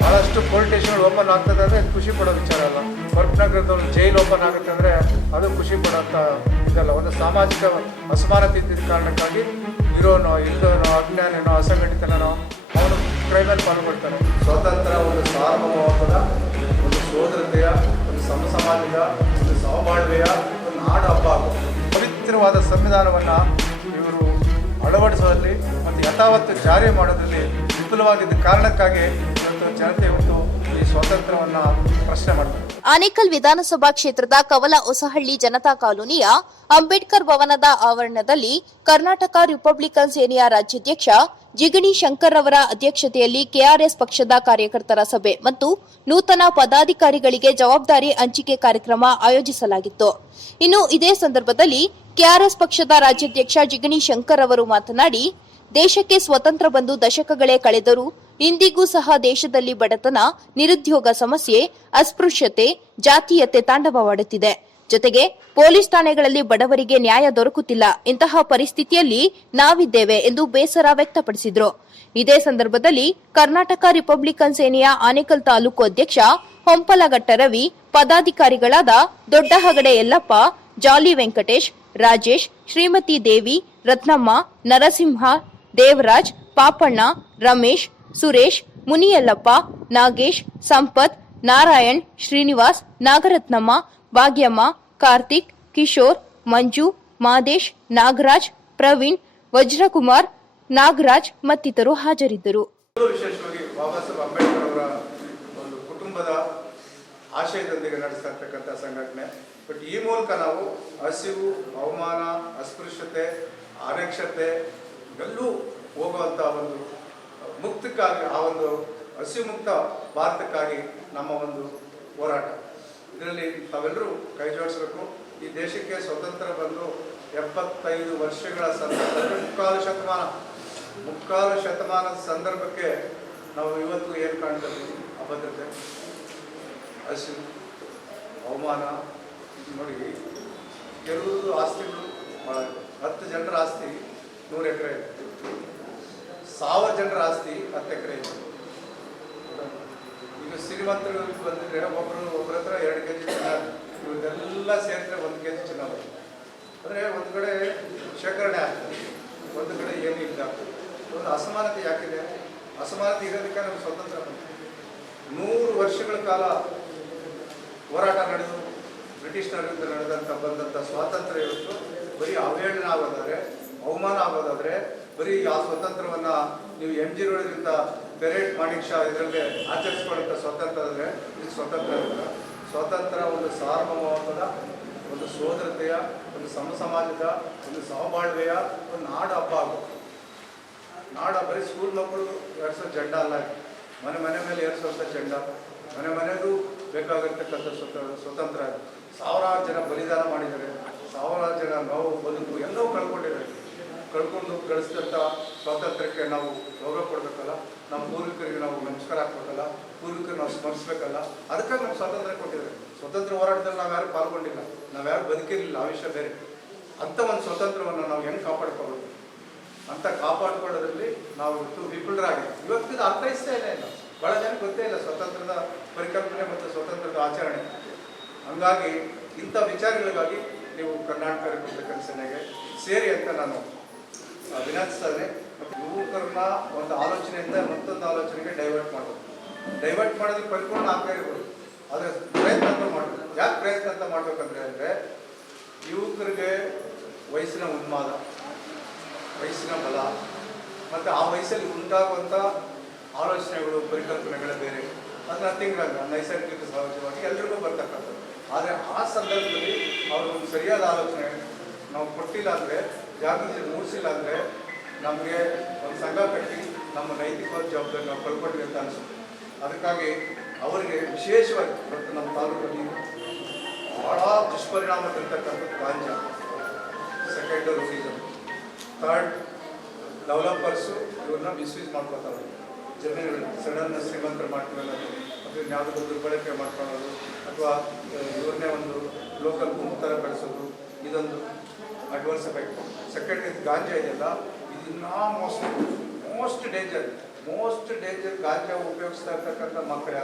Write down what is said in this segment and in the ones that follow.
ಭಾಳಷ್ಟು police ಸ್ಟೇಷನ್ಗಳು open ಆಗ್ತದೆ ಅಂದರೆ ಖುಷಿ ಪಡೋ ವಿಚಾರ ಅಲ್ಲ. ಹೊರನಗರದವ್ರು ಜೈಲು ಓಪನ್ ಆಗುತ್ತೆ ಅಂದರೆ ಅದು ಖುಷಿ ಪಡೋಂಥ ಇದಲ್ಲ. ಒಂದು ಸಾಮಾಜಿಕ ಅಸಮಾನತೆ ಇದ್ದಿದ್ದ ಕಾರಣಕ್ಕಾಗಿ ಇರೋನೋ ಇಲ್ಲದೋನೋ ಅಜ್ಞಾನನೋ ಅಸಂಘಟಿತನೋ ಅವನು ಕ್ರೈಮಲ್ಲಿ ಪಾಲ್ಗೊಳ್ತಾನೆ. ಸ್ವಾತಂತ್ರ್ಯ ಒಂದು ಸಾರ್ವಭೌಮದ, ಒಂದು ಸೋದರತೆಯ, ಒಂದು ಸಮಸಮಾಜದ, ಒಂದು ಸಹಬಾಳ್ವೆಯ ಒಂದು ನಾಡು ಹಬ್ಬ. ಪವಿತ್ರವಾದ ಸಂವಿಧಾನವನ್ನು ಇವರು ಅಳವಡಿಸುವಲ್ಲಿ ಮತ್ತು ಯಥಾವತ್ತು ಜಾರಿ ಮಾಡೋದ್ರಲ್ಲಿ ವಿಫಲವಾಗಿದ್ದ ಕಾರಣಕ್ಕಾಗಿ ಇವತ್ತು ಜನತೆ ಇವತ್ತು ಈ ಸ್ವಾತಂತ್ರ್ಯವನ್ನು ಪ್ರಶ್ನೆ ಮಾಡ್ತಾರೆ. ಆನೇಕಲ್ ವಿಧಾನಸಭಾ ಕ್ಷೇತ್ರದ ಕವಲ ಹೊಸಹಳ್ಳಿ ಜನತಾ ಕಾಲೋನಿಯ ಅಂಬೇಡ್ಕರ್ ಭವನದ ಆವರಣದಲ್ಲಿ ಕರ್ನಾಟಕ ರಿಪಬ್ಲಿಕನ್ ಸೇನೆಯ ರಾಜ್ಯಾಧ್ಯಕ್ಷ ಜಿಗಣಿ ಶಂಕರ್ ಅವರ ಅಧ್ಯಕ್ಷತೆಯಲ್ಲಿ ಕೆಆರ್ಎಸ್ ಪಕ್ಷದ ಕಾರ್ಯಕರ್ತರ ಸಭೆ ಮತ್ತು ನೂತನ ಪದಾಧಿಕಾರಿಗಳಿಗೆ ಜವಾಬ್ದಾರಿ ಹಂಚಿಕೆ ಕಾರ್ಯಕ್ರಮ ಆಯೋಜಿಸಲಾಗಿತ್ತು. ಇನ್ನು ಇದೇ ಸಂದರ್ಭದಲ್ಲಿ ಕೆಆರ್ಎಸ್ ಪಕ್ಷದ ರಾಜ್ಯಾಧ್ಯಕ್ಷ ಜಿಗಣಿ ಶಂಕರ್ ಅವರು ಮಾತನಾಡಿ, ದೇಶಕ್ಕೆ ಸ್ವತಂತ್ರ ಬಂದು ದಶಕಗಳೇ ಕಳೆದರೂ ಇಂದಿಗೂ ಸಹ ದೇಶದಲ್ಲಿ ಬಡತನ, ನಿರುದ್ಯೋಗ ಸಮಸ್ಯೆ, ಅಸ್ಪೃಶ್ಯತೆ, ಜಾತೀಯತೆ ತಾಂಡವವಾಡುತ್ತಿದೆ. ಜೊತೆಗೆ ಪೊಲೀಸ್ ಠಾಣೆಗಳಲ್ಲಿ ಬಡವರಿಗೆ ನ್ಯಾಯ ದೊರಕುತ್ತಿಲ್ಲ. ಇಂತಹ ಪರಿಸ್ಥಿತಿಯಲ್ಲಿ ನಾವಿದ್ದೇವೆ ಎಂದು ಬೇಸರ ವ್ಯಕ್ತಪಡಿಸಿದರು. ಇದೇ ಸಂದರ್ಭದಲ್ಲಿ ಕರ್ನಾಟಕ ರಿಪಬ್ಲಿಕನ್ ಸೇನೆಯ ಆನೇಕಲ್ ತಾಲೂಕು ಅಧ್ಯಕ್ಷ ಹೊಂಪಲಘಟ್ಟ ರವಿ, ಪದಾಧಿಕಾರಿಗಳಾದ ದೊಡ್ಡಹಗಡೆ ಯಲ್ಲಪ್ಪ, ಜಾಲಿ ವೆಂಕಟೇಶ್, ರಾಜೇಶ್, ಶ್ರೀಮತಿ ದೇವಿ, ರತ್ನಮ್ಮ, ನರಸಿಂಹ, ದೇವರಾಜ್, ಪಾಪಣ್ಣ, ರಮೇಶ್, ಸುರೇಶ್, ಮುನಿಯಲ್ಲಪ್ಪ, ನಾಗೇಶ್, ಸಂಪತ್, ನಾರಾಯಣ್, ಶ್ರೀನಿವಾಸ್, ನಾಗರತ್ನಮ್ಮ, ಭಾಗ್ಯಮ್ಮ, ಕಾರ್ತಿಕ್, ಕಿಶೋರ್, ಮಂಜು, ಮಾದೇಶ್, ನಾಗರಾಜ್, ಪ್ರವೀಣ್, ವಜ್ರಕುಮಾರ್, ನಾಗರಾಜ್ ಮತ್ತಿತರರು ಹಾಜರಿದ್ದರು. ವಿಶೇಷವಾಗಿ ಬಾಬಾ ಸಾಹೇಬ್ ಅಂಬೇಡ್ಕರ್ ಅವರ ಒಂದು ಕುಟುಂಬದ ಆಶಯದೊಂದಿಗೆ ನಡೆಸ್ತಾ ಇರ್ತಕ್ಕಂಥ ಸಂಘಟನೆ. ಬಟ್ ಈ ಮೂಲಕ ನಾವು ಹಸಿವು, ಅವಮಾನ, ಅಸ್ಪೃಶ್ಯತೆ, ಅನಕ್ಷತೆ ಎಲ್ಲೂ ಹೋಗುವಂಥ ಒಂದು ಮುಕ್ತಕ್ಕಾಗಿ, ಆ ಒಂದು ಹಸಿವು ಮುಕ್ತ ಭಾರತಕ್ಕಾಗಿ ನಮ್ಮ ಒಂದು ಹೋರಾಟ. ಇದರಲ್ಲಿ ತಾವೆಲ್ಲರೂ ಕೈ ಜೋಡಿಸಬೇಕು. ಈ ದೇಶಕ್ಕೆ ಸ್ವತಂತ್ರ ಬಂದು 75 ವರ್ಷಗಳ ಸಂದರ್ಭದಲ್ಲಿ ಮುಕ್ಕಾಲು ಶತಮಾನದ ಸಂದರ್ಭಕ್ಕೆ ನಾವು ಇವತ್ತು ಏನು ಕಾಣ್ತೀವಿ? ಅಭದ್ರತೆ, ಹಸಿವು, ಅವಮಾನ. ನೋಡಿ, ಕೆಲವು ಆಸ್ತಿಗಳು 10 ಜನರ ಆಸ್ತಿ 100 ಎಕರೆ ಇದೆ, 1000 ಜನರ ಆಸ್ತಿ 10 ಎಕರೆ ಇದೆ. ಈಗ ಶ್ರೀಮಂತರು ಬಂದಿದ್ರೆ ಒಬ್ಬರ ಹತ್ರ 2 kg ಚಿನ್ನ, ಇವನ್ನೆಲ್ಲ ಸೇರಿದ್ರೆ 1 kg ಚಿನ್ನ ಬರುತ್ತೆ. ಅಂದರೆ ಒಂದು ಕಡೆ ಶೇಖರಣೆ ಆಗ್ತದೆ, ಒಂದು ಕಡೆ ಏನು ಇಲ್ಲ. ಒಂದು ಅಸಮಾನತೆ ಯಾಕಿದೆ? ಅಸಮಾನತೆ ಇರೋದಕ್ಕೆ ನಮ್ಗೆ ಸ್ವತಂತ್ರ ಬಂತು. 100 ವರ್ಷಗಳ ಕಾಲ ಹೋರಾಟ ನಡೆದು ಬ್ರಿಟಿಷ್ನರಿಂದ ಬಂದಂಥ ಸ್ವಾತಂತ್ರ್ಯ ಇವತ್ತು ಬರೀ ಅವಹೇಳನ ಆಗೋದಾದರೆ, ಅವಮಾನ ಆಗೋದಾದರೆ, ಬರೀ ಆ ಸ್ವಾತಂತ್ರ್ಯವನ್ನು ನೀವು MG ರೋಡ್ರಿಂದ ಪೆರೇಡ್ ಮಾಣಿಕ್ ಶಾ ಇದರಲ್ಲಿ ಆಚರಿಸ್ಕೊಳ್ಳೋಂಥ ಸ್ವಾತಂತ್ರ್ಯ ಆದರೆ ಇದು ಸ್ವಾತಂತ್ರ್ಯ ಇಲ್ಲ. ಸ್ವಾತಂತ್ರ್ಯ ಒಂದು ಸಾರ್ವಭೌಮದ, ಒಂದು ಸೋದರತೆಯ, ಒಂದು ಸಮಸಮಾಜದ, ಒಂದು ಸಹಬಾಳ್ವೆಯ ಒಂದು ನಾಡು ಹಬ್ಬ ಆಗೋದು. ನಾಡು ಬರೀ ಸ್ಕೂಲ್ ಮಕ್ಕಳು ಏರ್ಸೋ ಜೆಂಡ ಅಲ್ಲ, ಮನೆ ಮೇಲೆ ಏರಿಸುವಂಥ ಜೆಂಡ, ಮನೆಗೂ ಬೇಕಾಗಿರ್ತಕ್ಕಂಥ ಸ್ವತಂತ್ರ. ಸಾವಿರಾರು ಜನ ಬಲಿದಾನ ಮಾಡಿದ್ದಾರೆ, ಸಾವಿರಾರು ಜನ ನೋವು, ಬದುಕು ಎಲ್ಲವೂ ಕಳ್ಕೊಂಡು ಗಳಿಸಿದಂಥ ಸ್ವಾತಂತ್ರ್ಯಕ್ಕೆ ನಾವು ಗೌರವ ಕೊಡಬೇಕಲ್ಲ, ನಮ್ಮ ಪೂರ್ವಿಕರಿಗೆ ನಾವು ನಮಸ್ಕಾರ ಹಾಕ್ಬೇಕಲ್ಲ, ಪೂರ್ವಿಕರಿಗೆ ನಾವು ಸ್ಮರಿಸಬೇಕಲ್ಲ. ಅದಕ್ಕಾಗಿ ನಾವು ಸ್ವಾತಂತ್ರ್ಯ ಕೊಟ್ಟಿದ್ದಾರೆ. ಸ್ವತಂತ್ರ ಹೋರಾಟದಲ್ಲಿ ನಾವು ಯಾರು ಪಾಲ್ಗೊಂಡಿಲ್ಲ, ನಾವು ಯಾರು ಬದುಕಿರಲಿಲ್ಲ, ಆ ವಿಷಯ ಬೇರೆ. ಅಂಥ ಒಂದು ಸ್ವಾತಂತ್ರ್ಯವನ್ನು ನಾವು ಹೆಂಗೆ ಕಾಪಾಡ್ಕೋಬೇಕು ಅಂತ ಕಾಪಾಡ್ಕೊಳ್ಳೋದ್ರಲ್ಲಿ ನಾವು ಇವತ್ತು ವಿಫಲರಾಗಿದ್ದೀವಿ. ಇವತ್ತಿನ ಅರ್ಥೈಸ್ತಾ ಇಲ್ಲ. ಭಾಳ ಜನಕ್ಕೆ ಗೊತ್ತೇ ಇಲ್ಲ ಸ್ವಾತಂತ್ರ್ಯದ ಪರಿಕಲ್ಪನೆ ಮತ್ತು ಸ್ವಾತಂತ್ರ್ಯದ ಆಚರಣೆ. ಹಂಗಾಗಿ ಇಂಥ ವಿಚಾರಗಳಿಗಾಗಿ ನೀವು ಕರ್ನಾಟಕ ರಿಪಬ್ಲಿಕನ್ ಸೇನೆಗೆ ಸೇರಿ ಅಂತ ನಾನು ವಿನಂತಿಸ್ತೇನೆ. ಮತ್ತು ಯುವಕರನ್ನ ಒಂದು ಆಲೋಚನೆಯಿಂದ ಮತ್ತೊಂದು ಆಲೋಚನೆಗೆ ಡೈವರ್ಟ್ ಮಾಡೋದಕ್ಕೆ ಪರಿಪೂರ್ಣ ಆಗ್ತಾ ಇರ್ಬೋದು, ಆದರೆ ಪ್ರಯತ್ನ ಅಂತ ಮಾಡಬೇಕು. ಯಾಕೆ ಪ್ರಯತ್ನ ಅಂತ ಮಾಡಬೇಕಂದ್ರೆ ಯುವಕರಿಗೆ ವಯಸ್ಸಿನ ಉನ್ಮಾದ, ವಯಸ್ಸಿನ ಬಲ ಮತ್ತು ಆ ವಯಸ್ಸಲ್ಲಿ ಉಂಟಾಗುವಂಥ ಆಲೋಚನೆಗಳು, ಪರಿಕಲ್ಪನೆಗಳೇ ಬೇರೆ. ಅದು ನಥಿಂಗ್ ನೈಸರ್ಗಿಕ ಸಹಜವಾಗಿ ಎಲ್ರಿಗೂ ಬರ್ತಕ್ಕಂಥದ್ದು. ಆದರೆ ಆ ಸಂದರ್ಭದಲ್ಲಿ ಅವ್ರಿಗೊಂದು ಸರಿಯಾದ ಆಲೋಚನೆ ನಾವು ಕೊಟ್ಟಿಲ್ಲ ಅಂದರೆ, ಜಾಗೃತಿ ಮೂಡಿಸಿಲ್ಲ ಅಂದರೆ, ನಮಗೆ ಒಂದು ಸಂಘ ಕಟ್ಟಿ ನಮ್ಮ ನೈತಿಕವಾದ ಜವಾಬ್ದಾರಿ ನಾವು ಕಳ್ಕೊಂಡಿವಿ ಅಂತ ಅನಿಸುತ್ತೆ. ಅದಕ್ಕಾಗಿ ಅವರಿಗೆ ವಿಶೇಷವಾಗಿ ಮತ್ತು ನಮ್ಮ ತಾಲೂಕಲ್ಲಿ ಭಾಳ ದುಷ್ಪರಿಣಾಮ ಬೀರ್ತಕ್ಕಂಥದ್ದು ಗಾಂಜಾ, ಸೆಕೆಂಡ್ ರೂಢಿಸಮ್, ಥರ್ಡ್ ಡೆವಲಪರ್ಸು ಇವ್ರನ್ನ ಮಿಸ್ಯೂಸ್ ಮಾಡ್ಕೊತಾರೆ. ಜಮೀನುಗಳು ಸಡನ್ ಶ್ರೀಮಂತರು ಮಾಡ್ಕೊಳ್ಳೋದು, ಅಥವಾ ಯಾವುದೋ ದುರ್ಬಳಕೆ ಮಾಡ್ಕೊಳ್ಳೋದು, ಅಥವಾ ಇವ್ರನ್ನೇ ಒಂದು ಲೋಕಲ್ ಗುಂಪು ಥರ ಬೆಳೆಸೋದು, ಇದೊಂದು ಅಡ್ವಾನ್ಸ್ ಎಫೆಕ್ಟ್. ಸೆಕೆಂಡ್ ಇದು ಗಾಂಜಾ ಇದೆಯಲ್ಲ, ಇದು ಇನ್ನೂ ಮೋಸ್ಟ್ ಡೇಂಜರ್. ಮೋಸ್ಟ್ ಡೇಂಜರ್ ಗಾಂಜಾ ಉಪಯೋಗಿಸ್ತಾ ಇರ್ತಕ್ಕಂಥ ಮಕ್ಕಳ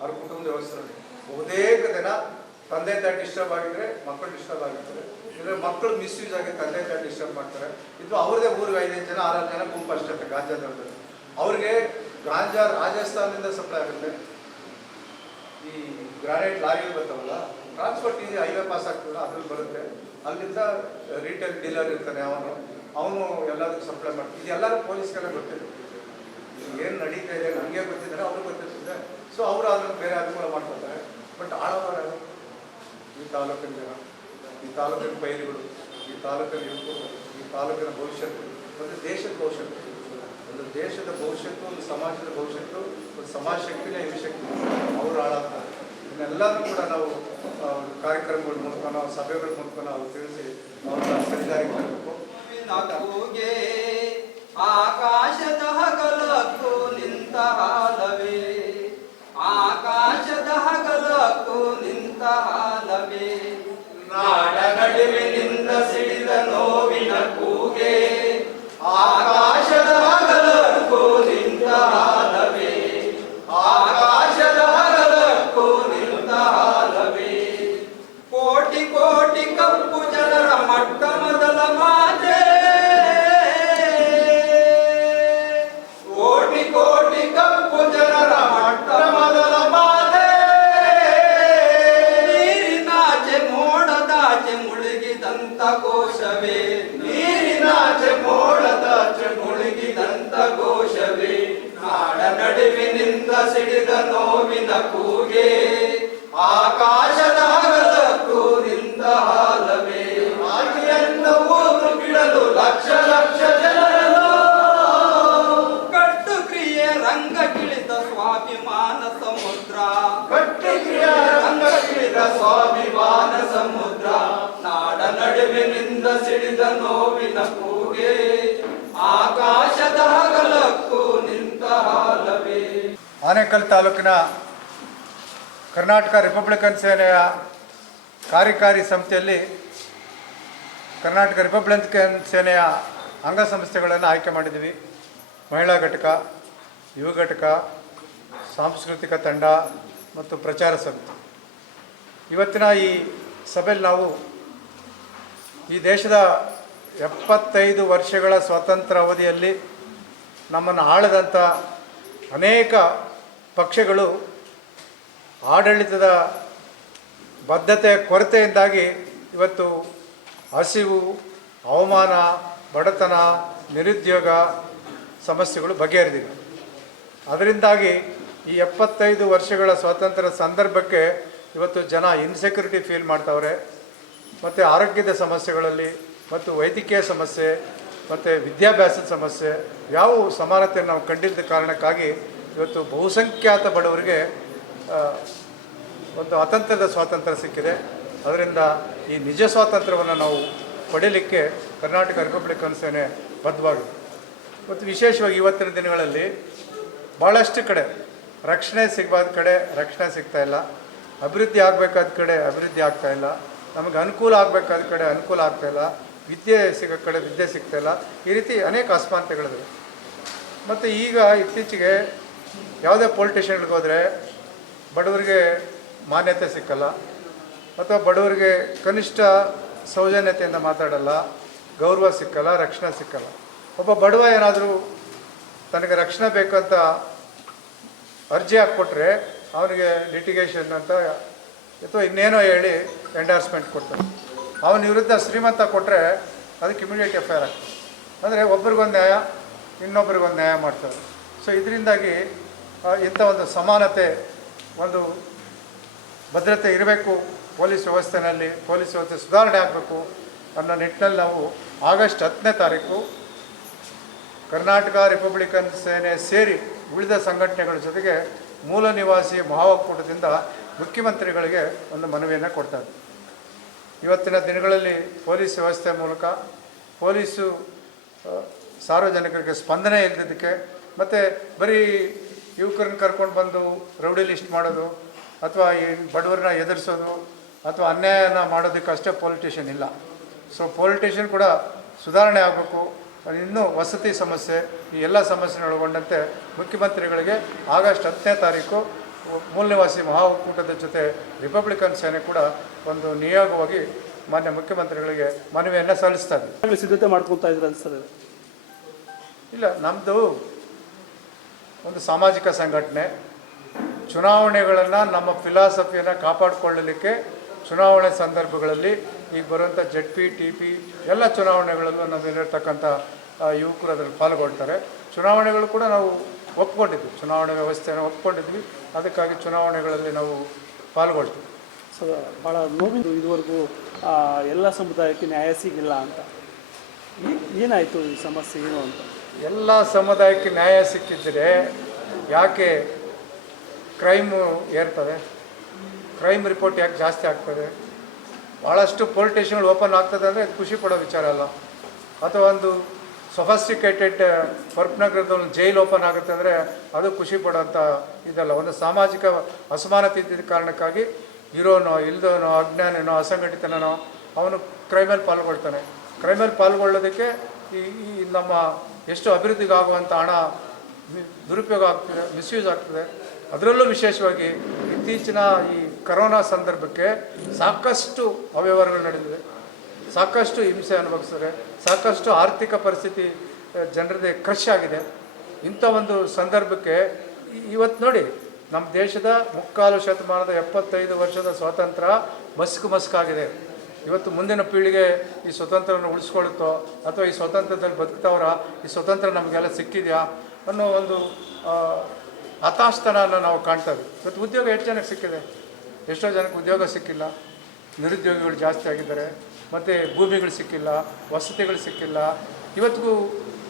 ಅವ್ರ ಕುಟುಂಬದ ವ್ಯವಸ್ಥೆ ಬಹುತೇಕ ದಿನ ತಂದೆ ತಾಯಿ ಡಿಸ್ಟರ್ಬ್ ಆಗಿದ್ರೆ ಮಕ್ಕಳು ಡಿಸ್ಟರ್ಬ್ ಆಗಿರ್ತಾರೆ, ಇಲ್ಲ ಮಕ್ಕಳು ಮಿಸ್ಯೂಸ್ ಆಗಿ ತಂದೆ ತಾಯಿ ಡಿಸ್ಟರ್ಬ್ ಮಾಡ್ತಾರೆ. ಇದು ಅವ್ರದೇ ಊರಿಗೆ 5 ಜನ 6 ಜನ ಗುಂಪು ಅಷ್ಟೇ ಗಾಂಜಾ ದಳದಲ್ಲಿ. ಅವ್ರಿಗೆ ಗಾಂಜಾ ರಾಜಸ್ಥಾನದಿಂದ ಸಪ್ಲೈ ಆಗುತ್ತೆ. ಈ ಗ್ರಾನೈಟ್ ಲಾರಿಗಳು ಬರ್ತಾವಲ್ಲ, ಟ್ರಾನ್ಸ್ಪೋರ್ಟ್ ಈಸಿ ಹೈವೇ ಪಾಸ್ ಆಗ್ತದಲ್ಲ ಅದ್ರಲ್ಲಿ ಬರುತ್ತೆ. ಅಲ್ಲಿಂದ ರಿಟೇಲ್ ಡೀಲರ್ ಇರ್ತಾನೆ, ಅವನು ಎಲ್ಲದಕ್ಕೂ ಸಪ್ಲೈ ಮಾಡ್ತಾನೆ. ಇದೆಲ್ಲರೂ ಪೊಲೀಸ್ಗೆಲ್ಲ ಗೊತ್ತಿದೆ, ಏನು ನಡೀತಾ ಇದೆ ನನಗೆ ಗೊತ್ತಿದ್ದಾರೆ, ಅವ್ರಿಗೆ ಗೊತ್ತಿರ್ತದೆ. ಸೊ ಅವರು ಅದನ್ನು ಬೇರೆ ಅನುಕೂಲ ಮಾಡ್ಕೊತಾರೆ. ಬಟ್ ಆಳವಾರ ಈ ತಾಲೂಕಿನ ಜನ, ಈ ತಾಲೂಕಿನ ಪೈರುಗಳು, ಈ ತಾಲೂಕಿನ ಯುವಕರು, ಈ ತಾಲೂಕಿನ ಭವಿಷ್ಯತ್ತು ಮತ್ತು ದೇಶದ ಭವಿಷ್ಯತ್ತು, ಒಂದು ದೇಶದ ಭವಿಷ್ಯತ್ತು, ಒಂದು ಸಮಾಜದ ಭವಿಷ್ಯತ್ತು, ಒಂದು ಸಮಾಜ ಶಕ್ತಿನೇ ಯುವಶಕ್ತಿ, ಅವರು ಹಾಳಾಗ್ತಾರೆ. ಇದನ್ನೆಲ್ಲನೂ ಕೂಡ ನಾವು ಕಾರ್ಯಕ್ರಮಗಳ ಮೂಲಕ, ನಾವು ಸಭೆಗಳ ಮೂಲಕ ನಾವು ತಿಳಿಸಿ ಅವ್ರನ್ನ ಸರಿದಾರಿಗೆ ತರಬೇಕು. ಆಕಾಶದ ಹಗಲಕ್ಕೂ ನಿಂತ ಹಾಲವೇ, ಆಕಾಶದ ಹಗಲಕ್ಕೂ ನಿಂತ ಹಾಲವೇ, ನಾಡ ನಡುವಿನಿಂದ ಸಿಡಿದ ನೋವಿನ ಕೂಗೆ, ಆಕಾಶದ ಹಗಲಕ್ಕೂ ನಿಂತ ಹಾಲವೇ, ಆಕಾಶದ ಹಗಲಕ್ಕೂ ನಿಂತ ಹಾಲವೇ, ಕೋಟಿ ಕೋಟಿ ಕಪ್ಪು ಜನರ ಮಟ್ಟ ಮೊದಲ ಮಾತೆ, ಕೋಟಿ ಕೋಟಿ ಕಪ್ಪು ಜನರ ಮಟ್ಟ ಮೊದಲ ಮಾತೆ, ನೀರಿನಾಚೆ ಮೋಡದಾಚೆ ಮುಳುಗಿದಂತ ಕೋಶವೇ, ನೀರಿನಾಚೆ ಮೋಡದಾಚೆ ಮುಳುಗಿದಂತ ಕೋಶವೇ, ನಾಡ ನಡುವಿನಿಂದ ಸಿಡಿದ ನೋವಿನ ಕೂಗೆ, ಆಕಾಶದ ಹಗಲಕ್ಕೂ ನಿಂತ ಹಾಲವೇ, ಆಕೆಯನ್ನು ಊರು ಬಿಡಲು ಲಕ್ಷ ಲಕ್ಷ ಜನರನ್ನು, ಕಟ್ಟು ಕ್ರಿಯೆ ರಂಗಕ್ಕಿಳಿದ ಸ್ವಾಭಿಮಾನ ಸಮುದ್ರ, ಕಟ್ಟು ಕ್ರಿಯೆ ರಂಗಕ್ಕಿಳಿದ ಸ್ವಾಭಿಮಾನ ಸಮುದ್ರ, ನಾಡ ನಡುವಿನಿಂದ ಸಿಡಿದ ನೋವಿನ ಕೂಗೆ, ಆಕಾಶದ ಹಗಲಕ್ಕೂ ನಿಂತ ಹಾಲವೇ. ಆನೇಕಲ್ ತಾಲೂಕಿನ ಕರ್ನಾಟಕ ರಿಪಬ್ಲಿಕನ್ ಸೇನೆಯ ಕಾರ್ಯಕಾರಿ ಸಮಿತಿಯಲ್ಲಿ ಕರ್ನಾಟಕ ರಿಪಬ್ಲಿಕನ್ ಸೇನೆಯ ಅಂಗಸಂಸ್ಥೆಗಳನ್ನು ಆಯ್ಕೆ ಮಾಡಿದ್ದೀವಿ. ಮಹಿಳಾ ಘಟಕ, ಯುವ ಘಟಕ, ಸಾಂಸ್ಕೃತಿಕ ತಂಡ ಮತ್ತು ಪ್ರಚಾರ ಸಮಿತಿ. ಇವತ್ತಿನ ಈ ಸಭೆಯಲ್ಲಿ ನಾವು ಈ ದೇಶದ 75 ವರ್ಷಗಳ ಸ್ವಾತಂತ್ರ್ಯ ಅವಧಿಯಲ್ಲಿ ನಮ್ಮನ್ನು ಆಳದಂಥ ಅನೇಕ ಪಕ್ಷಗಳು ಆಡಳಿತದ ಬದ್ಧತೆಯ ಕೊರತೆಯಿಂದಾಗಿ ಇವತ್ತು ಹಸಿವು, ಅವಮಾನ, ಬಡತನ, ನಿರುದ್ಯೋಗ ಸಮಸ್ಯೆಗಳು ಬಗೆಹರಿದಿವೆ. ಅದರಿಂದಾಗಿ ಈ 75 ವರ್ಷಗಳ ಸ್ವಾತಂತ್ರ್ಯ ಸಂದರ್ಭಕ್ಕೆ ಇವತ್ತು ಜನ ಇನ್ಸೆಕ್ಯೂರಿಟಿ ಫೀಲ್ ಮಾಡ್ತಾವ್ರೆ. ಮತ್ತು ಆರೋಗ್ಯದ ಸಮಸ್ಯೆಗಳಲ್ಲಿ ಮತ್ತು ವೈದ್ಯಕೀಯ ಸಮಸ್ಯೆ ಮತ್ತು ವಿದ್ಯಾಭ್ಯಾಸದ ಸಮಸ್ಯೆ ಯಾವ ಸಮಾನತೆಯನ್ನು ನಾವು ಕಂಡಿದ್ದ ಕಾರಣಕ್ಕಾಗಿ ಇವತ್ತು ಬಹುಸಂಖ್ಯಾತ ಬಡವರಿಗೆ ಒಂದು ಅತಂತ್ರದ ಸ್ವಾತಂತ್ರ್ಯ ಸಿಕ್ಕಿದೆ. ಅದರಿಂದ ಈ ನಿಜ ಸ್ವಾತಂತ್ರ್ಯವನ್ನು ನಾವು ಪಡೀಲಿಕ್ಕೆ ಕರ್ನಾಟಕ ರಿಪಬ್ಲಿಕನ್ ಸೇನೆ ಬದ್ಧವಾಗಿದೆ. ಮತ್ತು ವಿಶೇಷವಾಗಿ ಇವತ್ತಿನ ದಿನಗಳಲ್ಲಿ ಭಾಳಷ್ಟು ಕಡೆ ರಕ್ಷಣೆ ಸಿಗಬಾದ ಕಡೆ ರಕ್ಷಣೆ ಸಿಗ್ತಾಯಿಲ್ಲ, ಅಭಿವೃದ್ಧಿ ಆಗಬೇಕಾದ ಕಡೆ ಅಭಿವೃದ್ಧಿ ಆಗ್ತಾಯಿಲ್ಲ, ನಮಗೆ ಅನುಕೂಲ ಆಗಬೇಕಾದ ಕಡೆ ಅನುಕೂಲ ಆಗ್ತಾಯಿಲ್ಲ, ವಿದ್ಯೆ ಸಿಗೋ ಕಡೆ ವಿದ್ಯೆ ಸಿಗ್ತಾಯಿಲ್ಲ. ಈ ರೀತಿ ಅನೇಕ ಅಸಮಾನತೆಗಳಿವೆ. ಮತ್ತು ಈಗ ಇತ್ತೀಚೆಗೆ ಯಾವುದೇ ಪೊಲಿಟಿಷಿಯನ್ಗಳಿಗೆ ಹೋದರೆ ಬಡವರಿಗೆ ಮಾನ್ಯತೆ ಸಿಕ್ಕಲ್ಲ, ಅಥವಾ ಬಡವರಿಗೆ ಕನಿಷ್ಠ ಸೌಜನ್ಯತೆಯಿಂದ ಮಾತಾಡಲ್ಲ, ಗೌರವ ಸಿಕ್ಕಲ್ಲ, ರಕ್ಷಣೆ ಸಿಕ್ಕಲ್ಲ. ಒಬ್ಬ ಬಡವ ಏನಾದರೂ ತನಗೆ ರಕ್ಷಣೆ ಬೇಕಂತ ಅರ್ಜಿ ಹಾಕ್ಕೊಟ್ರೆ ಅವನಿಗೆ ಲಿಟಿಗೇಷನ್ ಅಂತ ಅಥವಾ ಇನ್ನೇನೋ ಹೇಳಿ ಎಂಡಾರ್ಸ್ಮೆಂಟ್ ಕೊಡ್ತಾರೆ. ಅವನ ವಿರುದ್ಧ ಶ್ರೀಮಂತ ಕೊಟ್ಟರೆ ಅದಕ್ಕೆ ಇಮಿಡಿಯೇಟ್ ಎಫ್ ಐ ಆರ್ ಆಗ್ತದೆ. ಅಂದರೆ ಒಬ್ರಿಗೊಂದು ನ್ಯಾಯ, ಇನ್ನೊಬ್ರಿಗೊಂದು ನ್ಯಾಯ ಮಾಡ್ತಾರೆ. ಸೊ ಇದರಿಂದಾಗಿ ಇಂಥ ಒಂದು ಸಮಾನತೆ, ಒಂದು ಭದ್ರತೆ ಇರಬೇಕು ಪೊಲೀಸ್ ವ್ಯವಸ್ಥೆಯಲ್ಲಿ, ಪೊಲೀಸ್ ವ್ಯವಸ್ಥೆ ಸುಧಾರಣೆ ಆಗಬೇಕು ಅನ್ನೋ ನಿಟ್ಟಿನಲ್ಲಿ ನಾವು ಆಗಸ್ಟ್ 10ನೇ ತಾರೀಕು ಕರ್ನಾಟಕ ರಿಪಬ್ಲಿಕನ್ ಸೇನೆ ಸೇರಿ ಉಳಿದ ಸಂಘಟನೆಗಳ ಜೊತೆಗೆ ಮೂಲ ನಿವಾಸಿ ಮಹಾಒಕ್ಕೂಟದಿಂದ ಮುಖ್ಯಮಂತ್ರಿಗಳಿಗೆ ಒಂದು ಮನವಿಯನ್ನು ಕೊಡ್ತಾರೆ. ಇವತ್ತಿನ ದಿನಗಳಲ್ಲಿ ಪೊಲೀಸ್ ವ್ಯವಸ್ಥೆ ಮೂಲಕ ಪೊಲೀಸು ಸಾರ್ವಜನಿಕರಿಗೆ ಸ್ಪಂದನೆ ಇಲ್ಲದಿದ್ದಕ್ಕೆ, ಮತ್ತು ಬರೀ ಯುವಕರನ್ನ ಕರ್ಕೊಂಡು ಬಂದು ರೌಡಿ ಲಿಸ್ಟ್ ಮಾಡೋದು ಅಥವಾ ಈ ಬಡವರನ್ನ ಎದುರಿಸೋದು ಅಥವಾ ಅನ್ಯಾಯನ ಮಾಡೋದಕ್ಕೆ ಅಷ್ಟೇ ಪೊಲಿಟಿಷಿಯನ್ ಇಲ್ಲ. ಸೊ ಪೊಲಿಟಿಷಿಯನ್ ಕೂಡ ಸುಧಾರಣೆ ಆಗಬೇಕು. ಇನ್ನೂ ವಸತಿ ಸಮಸ್ಯೆ, ಈ ಎಲ್ಲ ಸಮಸ್ಯೆ ಒಳಗೊಂಡಂತೆ ಮುಖ್ಯಮಂತ್ರಿಗಳಿಗೆ ಆಗಸ್ಟ್ 10ನೇ ತಾರೀಕು ಮೂಲನಿವಾಸಿ ಮಹಾ ಒಕ್ಕೂಟದ ಜೊತೆ ರಿಪಬ್ಲಿಕನ್ ಸೇನೆ ಕೂಡ ಒಂದು ನಿಯೋಗವಾಗಿ ಮಾನ್ಯ ಮುಖ್ಯಮಂತ್ರಿಗಳಿಗೆ ಮನವಿಯನ್ನು ಸಲ್ಲಿಸ್ತಾ ಇದ್ದೀವಿ. ಸಿದ್ಧತೆ ಮಾಡ್ಕೊತಾ ಇದ್ರೆ ಅನ್ಸ್ತದೆ. ಇಲ್ಲ, ನಮ್ಮದು ಒಂದು ಸಾಮಾಜಿಕ ಸಂಘಟನೆ. ಚುನಾವಣೆಗಳನ್ನು ನಮ್ಮ ಫಿಲಾಸಫಿಯನ್ನು ಕಾಪಾಡಿಕೊಳ್ಳಲಿಕ್ಕೆ ಚುನಾವಣೆ ಸಂದರ್ಭಗಳಲ್ಲಿ ಈಗ ಬರುವಂಥ ZP TP ಎಲ್ಲ ಚುನಾವಣೆಗಳಲ್ಲೂ ನಮ್ಮಲ್ಲಿರ್ತಕ್ಕಂಥ ಯುವಕರು ಅದರಲ್ಲಿ ಪಾಲ್ಗೊಳ್ತಾರೆ. ಚುನಾವಣೆಗಳು ಕೂಡ ನಾವು ಒಪ್ಕೊಂಡಿದ್ವಿ, ಚುನಾವಣೆ ವ್ಯವಸ್ಥೆಯನ್ನು ಒಪ್ಕೊಂಡಿದ್ವಿ. ಅದಕ್ಕಾಗಿ ಚುನಾವಣೆಗಳಲ್ಲಿ ನಾವು ಪಾಲ್ಗೊಳ್ತೀವಿ. ಸೊ ಭಾಳ ನೋವಿದು ಇದುವರೆಗೂ ಎಲ್ಲ ಸಮುದಾಯಕ್ಕೆ ನ್ಯಾಯ ಸಿಗಿಲ್ಲ ಅಂತ. ಏನಾಯಿತು ಈ ಸಮಸ್ಯೆ ಏನು ಅಂತ? ಎಲ್ಲ ಸಮುದಾಯಕ್ಕೆ ನ್ಯಾಯ ಸಿಕ್ಕಿದ್ದರೆ ಯಾಕೆ ಕ್ರೈಮು ಏರ್ತದೆ? ಕ್ರೈಮ್ ರಿಪೋರ್ಟ್ ಯಾಕೆ ಜಾಸ್ತಿ ಆಗ್ತದೆ? ಭಾಳಷ್ಟು ಪೊಲೀಸ್ ಸ್ಟೇಷನ್ಗಳು ಓಪನ್ ಆಗ್ತದೆ ಅಂದರೆ ಖುಷಿ ಪಡೋ ವಿಚಾರ ಅಲ್ಲ. ಅಥವಾ ಒಂದು ಸೊಫಿಸ್ಟಿಕೇಟೆಡ್ ನಗರದ ಒಂದು ಜೈಲು ಓಪನ್ ಆಗುತ್ತೆ ಅಂದರೆ ಅದು ಖುಷಿ ಪಡೋಂಥ ಇದಲ್ಲ. ಒಂದು ಸಾಮಾಜಿಕ ಅಸಮಾನತೆ ಇದ್ದಿದ್ದ ಕಾರಣಕ್ಕಾಗಿ ಇರೋನೋ ಇಲ್ದೋನೋ ಅಜ್ಞಾನನೋ ಅಸಂಘಟಿತನೋ ಅವನು ಕ್ರೈಮಲ್ಲಿ ಪಾಲ್ಗೊಳ್ತಾನೆ. ಕ್ರೈಮಲ್ಲಿ ಪಾಲ್ಗೊಳ್ಳೋದಕ್ಕೆ ಈ ನಮ್ಮ ಎಷ್ಟು ಅಭಿವೃದ್ಧಿಗಾಗುವಂಥ ಹಣ ದುರುಪಯೋಗ ಆಗ್ತದೆ, ಮಿಸ್ಯೂಸ್ ಆಗ್ತದೆ. ಅದರಲ್ಲೂ ವಿಶೇಷವಾಗಿ ಇತ್ತೀಚಿನ ಈ ಕರೋನಾ ಸಂದರ್ಭಕ್ಕೆ ಸಾಕಷ್ಟು ಅವ್ಯವಹಾರಗಳು ನಡೆದಿದೆ, ಸಾಕಷ್ಟು ಹಿಂಸೆ ಅನುಭವಿಸ್ತಾರೆ, ಸಾಕಷ್ಟು ಆರ್ಥಿಕ ಪರಿಸ್ಥಿತಿ ಜನರದೇ ಕ್ರಶ್ ಆಗಿದೆ. ಇಂಥ ಒಂದು ಸಂದರ್ಭಕ್ಕೆ ಇವತ್ತು ನೋಡಿ, ನಮ್ಮ ದೇಶದ 3/4 ಶತಮಾನದ 75 ವರ್ಷದ ಸ್ವಾತಂತ್ರ್ಯ ಮಸ್ಕಾಗಿದೆ. ಇವತ್ತು ಮುಂದಿನ ಪೀಳಿಗೆ ಈ ಸ್ವತಂತ್ರವನ್ನು ಉಳಿಸ್ಕೊಳ್ಳುತ್ತೋ ಅಥವಾ ಈ ಸ್ವಾತಂತ್ರ್ಯದಲ್ಲಿ ಬದುಕ್ತವ್ರ ಈ ಸ್ವತಂತ್ರ ನಮಗೆಲ್ಲ ಸಿಕ್ಕಿದೆಯಾ ಅನ್ನೋ ಒಂದು ಹತಾಶತನ ನಾವು ಕಾಣ್ತೇವೆ. ಇವತ್ತು ಉದ್ಯೋಗ ಎಷ್ಟು ಜನಕ್ಕೆ ಸಿಕ್ಕಿದೆ? ಎಷ್ಟೋ ಜನಕ್ಕೆ ಉದ್ಯೋಗ ಸಿಕ್ಕಿಲ್ಲ, ನಿರುದ್ಯೋಗಿಗಳು ಜಾಸ್ತಿ ಆಗಿದ್ದಾರೆ, ಮತ್ತು ಭೂಮಿಗಳು ಸಿಕ್ಕಿಲ್ಲ, ವಸತಿಗಳು ಸಿಕ್ಕಿಲ್ಲ. ಇವತ್ತಿಗೂ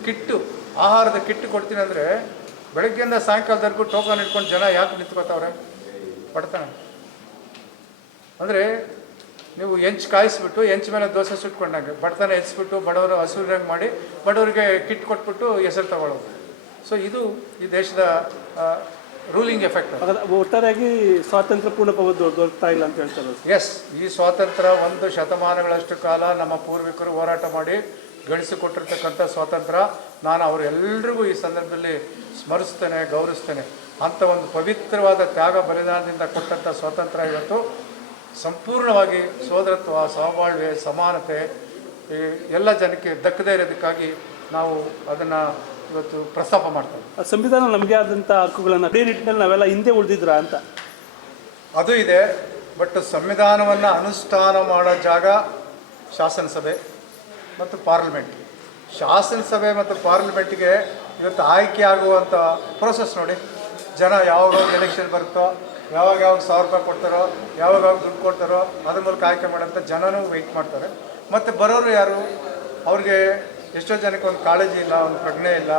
ಕಿಟ್ಟು, ಆಹಾರದ ಕಿಟ್ಟು ಕೊಡ್ತೀನಿ ಅಂದರೆ ಬೆಳಗ್ಗೆಯಿಂದ ಸಾಯಂಕಾಲದವರೆಗೂ ಟೋಕನ್ ಇಟ್ಕೊಂಡು ಜನ ಯಾಕೆ ನಿಂತ್ಕೋತಾವ್ರೆ? ಪಡ್ತಾನೆ ಅಂದರೆ ನೀವು ಹೆಂಚು ಕಾಯಿಸ್ಬಿಟ್ಟು ಹೆಂಚು ಮೇಲೆ ದೋಸೆ ಸುಟ್ಕೊಂಡಂಗೆ ಬಡತನ ಹೆಚ್ಚಿಬಿಟ್ಟು ಬಡವರು ಹಸುರಂಗೆ ಮಾಡಿ ಬಡವರಿಗೆ ಕಿಟ್ ಕೊಟ್ಬಿಟ್ಟು ಹೆಸರು ತಗೊಳ್ಳೋದು. ಸೊ ಇದು ಈ ದೇಶದ ರೂಲಿಂಗ್ ಎಫೆಕ್ಟ್. ಒಟ್ಟಾರೆಯಾಗಿ ಸ್ವಾತಂತ್ರ್ಯ ಪೂರ್ಣ ದೊರಕ್ತಾ ಇಲ್ಲ ಅಂತ ಹೇಳ್ತಾರೆ. ಎಸ್, ಈ ಸ್ವಾತಂತ್ರ್ಯ 1 ಶತಮಾನಗಳಷ್ಟು ಕಾಲ ನಮ್ಮ ಪೂರ್ವಿಕರು ಹೋರಾಟ ಮಾಡಿ ಗಳಿಸಿಕೊಟ್ಟಿರ್ತಕ್ಕಂಥ ಸ್ವಾತಂತ್ರ್ಯ. ನಾನು ಅವರೆಲ್ಲರಿಗೂ ಈ ಸಂದರ್ಭದಲ್ಲಿ ಸ್ಮರಿಸ್ತೇನೆ, ಗೌರವಿಸ್ತೇನೆ. ಅಂಥ ಒಂದು ಪವಿತ್ರವಾದ ತ್ಯಾಗ ಬಲಿದಾನದಿಂದ ಕೊಟ್ಟಂಥ ಸ್ವಾತಂತ್ರ್ಯ ಇವತ್ತು ಸಂಪೂರ್ಣವಾಗಿ ಸೋದರತ್ವ, ಸಹಬಾಳ್ವೆ, ಸಮಾನತೆ ಎಲ್ಲ ಜನಕ್ಕೆ ದಕ್ಕದೇ ಇರೋದಕ್ಕಾಗಿ ನಾವು ಅದನ್ನು ಇವತ್ತು ಪ್ರಸ್ತಾಪ ಮಾಡ್ತೇವೆ. ಸಂವಿಧಾನ ನಮಗೆ ಆದಂಥ ಹಕ್ಕುಗಳನ್ನು ಅದೇ ನಿಟ್ಟಿನಲ್ಲಿ ನಾವೆಲ್ಲ ಹಿಂದೆ ಉಳಿದಿದ್ರ ಅಂತ ಅದು ಇದೆ. ಬಟ್ ಸಂವಿಧಾನವನ್ನು ಅನುಷ್ಠಾನ ಮಾಡೋ ಜಾಗ ಶಾಸನಸಭೆ ಮತ್ತು ಪಾರ್ಲಿಮೆಂಟ್. ಶಾಸನಸಭೆ ಮತ್ತು ಪಾರ್ಲಿಮೆಂಟ್ಗೆ ಇವತ್ತು ಆಯ್ಕೆ ಆಗುವಂಥ ಪ್ರೋಸೆಸ್ ನೋಡಿ. ಜನ ಯಾವಾಗ ಎಲೆಕ್ಷನ್ ಬರುತ್ತೋ, ಯಾವಾಗ 1000 ರೂಪಾಯಿ ಕೊಡ್ತಾರೋ, ಯಾವಾಗ ದುಡ್ಡು ಕೊಡ್ತಾರೋ ಅದ್ರ ಮೂಲಕ ಆಯ್ಕೆ ಮಾಡೋಂಥ ಜನನೂ ವೆಯ್ಟ್ ಮಾಡ್ತಾರೆ. ಮತ್ತು ಬರೋರು ಯಾರು? ಅವ್ರಿಗೆ ಎಷ್ಟೋ ಜನಕ್ಕೆ ಒಂದು ಕಾಳಜಿ ಇಲ್ಲ, ಒಂದು ಪ್ರಜ್ಞೆ ಇಲ್ಲ,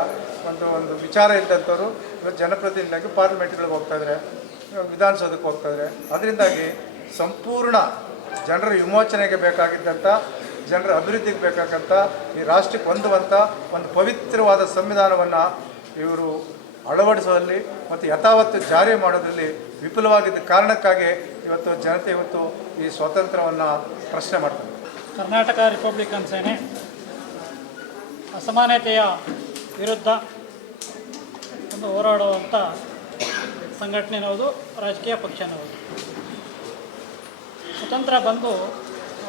ಒಂದು ವಿಚಾರ ಇದ್ದಂಥವ್ರು ಇವತ್ತು ಜನಪ್ರತಿನಿಧಿಯಾಗಿ ಪಾರ್ಲಿಮೆಂಟ್ಗಳಿಗೆ ಹೋಗ್ತಾಯಿದ್ದಾರೆ, ವಿಧಾನಸೌಧಕ್ಕೆ ಹೋಗ್ತಾಯಿದ್ದಾರೆ. ಅದರಿಂದಾಗಿ ಸಂಪೂರ್ಣ ಜನರ ವಿಮೋಚನೆಗೆ ಬೇಕಾಗಿದ್ದಂಥ, ಜನರ ಅಭಿವೃದ್ಧಿಗೆ ಬೇಕಾಗಂಥ, ಈ ರಾಷ್ಟ್ರಕ್ಕೆ ಹೊಂದುವಂಥ ಒಂದು ಪವಿತ್ರವಾದ ಸಂವಿಧಾನವನ್ನು ಇವರು ಅಳವಡಿಸುವಲ್ಲಿ ಮತ್ತು ಯಥಾವತ್ತು ಜಾರಿ ಮಾಡೋದ್ರಲ್ಲಿ ವಿಫಲವಾಗಿದ್ದ ಕಾರಣಕ್ಕಾಗಿ ಇವತ್ತು ಜನತೆ ಇವತ್ತು ಈ ಸ್ವಾತಂತ್ರ್ಯವನ್ನು ಪ್ರಶ್ನೆ ಮಾಡ್ತಾರೆ. ಕರ್ನಾಟಕ ರಿಪಬ್ಲಿಕನ್ ಸೇನೆ ಅಸಮಾನತೆಯ ವಿರುದ್ಧ ಒಂದು ಹೋರಾಡುವಂಥ ಸಂಘಟನೆನವುದು, ರಾಜಕೀಯ ಪಕ್ಷನವುದು. ಸ್ವತಂತ್ರ ಬಂದು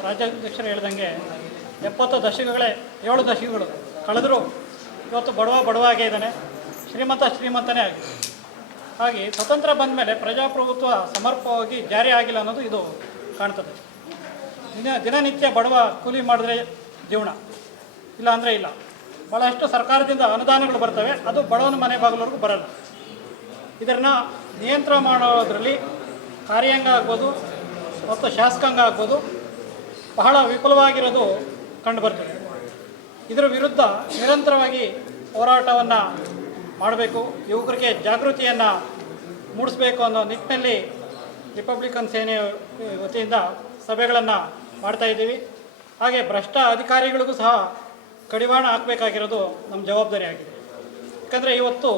ರಾಜ್ಯಾಧ್ಯಕ್ಷರು ಹೇಳ್ದಂಗೆ 70 ದಶಕಗಳೇ 7 ದಶಕಗಳು ಕಳೆದರೂ ಇವತ್ತು ಬಡವಾಗೇ ಇದ್ದಾನೆ, ಶ್ರೀಮಂತನೇ ಆಗಿದೆ. ಹಾಗೆ ಸ್ವತಂತ್ರ ಬಂದ ಮೇಲೆ ಪ್ರಜಾಪ್ರಭುತ್ವ ಸಮರ್ಪಕವಾಗಿ ಜಾರಿ ಆಗಿಲ್ಲ ಅನ್ನೋದು ಇದು ಕಾಣ್ತದೆ. ದಿನನಿತ್ಯ ಬಡವ ಕೂಲಿ ಮಾಡಿದ್ರೆ ಜೀವನ, ಇಲ್ಲ ಅಂದರೆ ಇಲ್ಲ. ಭಾಳಷ್ಟು ಸರ್ಕಾರದಿಂದ ಅನುದಾನಗಳು ಬರ್ತವೆ, ಅದು ಬಡವನ ಮನೆ ಬಾಗಿಲವರೆಗೂ ಬರಲ್ಲ. ಇದನ್ನು ನಿಯಂತ್ರಣ ಮಾಡೋದರಲ್ಲಿ ಕಾರ್ಯಾಂಗ ಆಗ್ಬೋದು ಮತ್ತು ಶಾಸಕಾಂಗ ಆಗ್ಬೋದು ಬಹಳ ವಿಫಲವಾಗಿರೋದು ಕಂಡುಬರ್ತದೆ. ಇದರ ವಿರುದ್ಧ ನಿರಂತರವಾಗಿ ಹೋರಾಟವನ್ನು ಮಾಡಬೇಕು, ಯುವಕರಿಗೆ ಜಾಗೃತಿಯನ್ನು ಮೂಡಿಸಬೇಕು ಅನ್ನೋ ನಿಟ್ಟಿನಲ್ಲಿ ರಿಪಬ್ಲಿಕನ್ ಸೇನೆಯ ವತಿಯಿಂದ ಸಭೆಗಳನ್ನು ಮಾಡ್ತಾಯಿದ್ದೀವಿ. ಹಾಗೆ ಭ್ರಷ್ಟ ಅಧಿಕಾರಿಗಳಿಗೂ ಸಹ ಕಡಿವಾಣ ಹಾಕಬೇಕಾಗಿರೋದು ನಮ್ಮ ಜವಾಬ್ದಾರಿ ಆಗಿದೆ. ಯಾಕಂದರೆ ಇವತ್ತು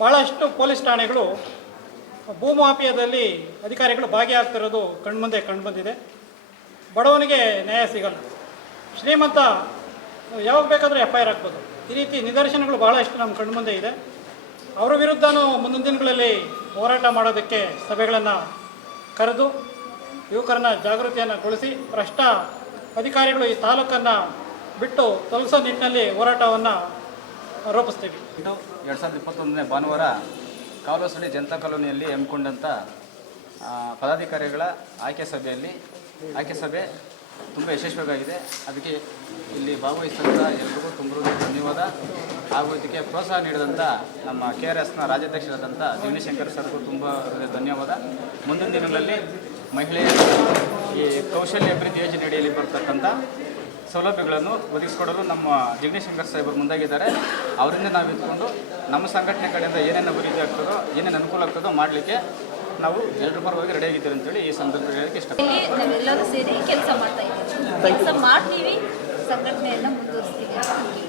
ಭಾಳಷ್ಟು ಪೊಲೀಸ್ ಠಾಣೆಗಳು ಭೂಮಾಫಿಯಾದಲ್ಲಿ ಅಧಿಕಾರಿಗಳು ಭಾಗಿಯಾಗ್ತಿರೋದು ಕಂಡುಬಂದಿದೆ. ಬಡವನಿಗೆ ನ್ಯಾಯ ಸಿಗಲ್ಲ. ಶ್ರೀಮಂತ ಯಾವಾಗ ಬೇಕಾದರೂ FIR ಹಾಕ್ಬೋದು. ಈ ರೀತಿ ನಿದರ್ಶನಗಳು ಭಾಳಷ್ಟು ನಮ್ಮ ಕಣ್ಮುಂದೆ ಇದೆ. ಅವರ ವಿರುದ್ಧನೂ ಮುಂದಿನ ದಿನಗಳಲ್ಲಿ ಹೋರಾಟ ಮಾಡೋದಕ್ಕೆ ಸಭೆಗಳನ್ನು ಕರೆದು ಯುವಕರನ್ನ ಜಾಗೃತಿಯನ್ನುಗೊಳಿಸಿ ಭ್ರಷ್ಟ ಅಧಿಕಾರಿಗಳು ಈ ತಾಲೂಕನ್ನು ಬಿಟ್ಟು ತೊಲಗಿಸೋ ನಿಟ್ಟಿನಲ್ಲಿ ಹೋರಾಟವನ್ನು ರೂಪಿಸ್ತೀವಿ. 2021ನೇ ಭಾನುವಾರ ಕಾವಲುಸಳ್ಳಿ ಜನತಾ ಕಾಲೋನಿಯಲ್ಲಿ ಹಮ್ಮಿಕೊಂಡಂಥ ಪದಾಧಿಕಾರಿಗಳ ಆಯ್ಕೆ ಸಭೆ ತುಂಬ ಯಶಸ್ವಿಯಾಗಿದೆ. ಅದಕ್ಕೆ ಇಲ್ಲಿ ಭಾಗವಹಿಸಿದಂಥ ಎಲ್ರಿಗೂ ತುಂಬ ಧನ್ಯವಾದ. ಹಾಗೂ ಇದಕ್ಕೆ ಪ್ರೋತ್ಸಾಹ ನೀಡಿದಂಥ ನಮ್ಮ KRSನ ರಾಜ್ಯಾಧ್ಯಕ್ಷರಾದಂಥ ಜಿಗಣಿ ಶಂಕರ್ ಸರ್ಗೂ ತುಂಬ ಧನ್ಯವಾದ. ಮುಂದಿನ ದಿನಗಳಲ್ಲಿ ಮಹಿಳೆಯರು ಈ ಕೌಶಲ್ಯ ಅಭಿವೃದ್ಧಿ ಯೋಜನೆ ಅಡಿಯಲ್ಲಿ ಬರ್ತಕ್ಕಂಥ ಸೌಲಭ್ಯಗಳನ್ನು ಒದಗಿಸಿಕೊಡಲು ನಮ್ಮ ಜಿಗಣಿ ಶಂಕರ್ ಸಾಹೇಬರು ಮುಂದಾಗಿದ್ದಾರೆ. ಅವರಿಂದ ನಾವು ಇದ್ಕೊಂಡು ನಮ್ಮ ಸಂಘಟನೆ ಕಡೆಯಿಂದ ಏನೇನು ಅಭಿವೃದ್ಧಿ ಆಗ್ತದೋ ಏನೇನು ಅನುಕೂಲ ಆಗ್ತದೋ ಮಾಡಲಿಕ್ಕೆ ನಾವು ಎಲ್ಲರ ಪರವಾಗಿ ರೆಡಿಯಾಗಿದ್ದೀವಿ ಅಂತೇಳಿ ಈ ಸಂದರ್ಭದಲ್ಲಿ ಹೇಳಕ್ಕೆ ಇಷ್ಟಪಡ್ತೀನಿ. ನಾವೆಲ್ಲರೂ ಸೇರಿ ಕೆಲಸ ಮಾಡ್ತಾ ಇದ್ದೀವಿ, ಕೆಲಸ ಮಾಡ್ತೀವಿ, ಸಂಘಟನೆಯನ್ನು ಮುಂದುವರಿಸ್ತೀವಿ.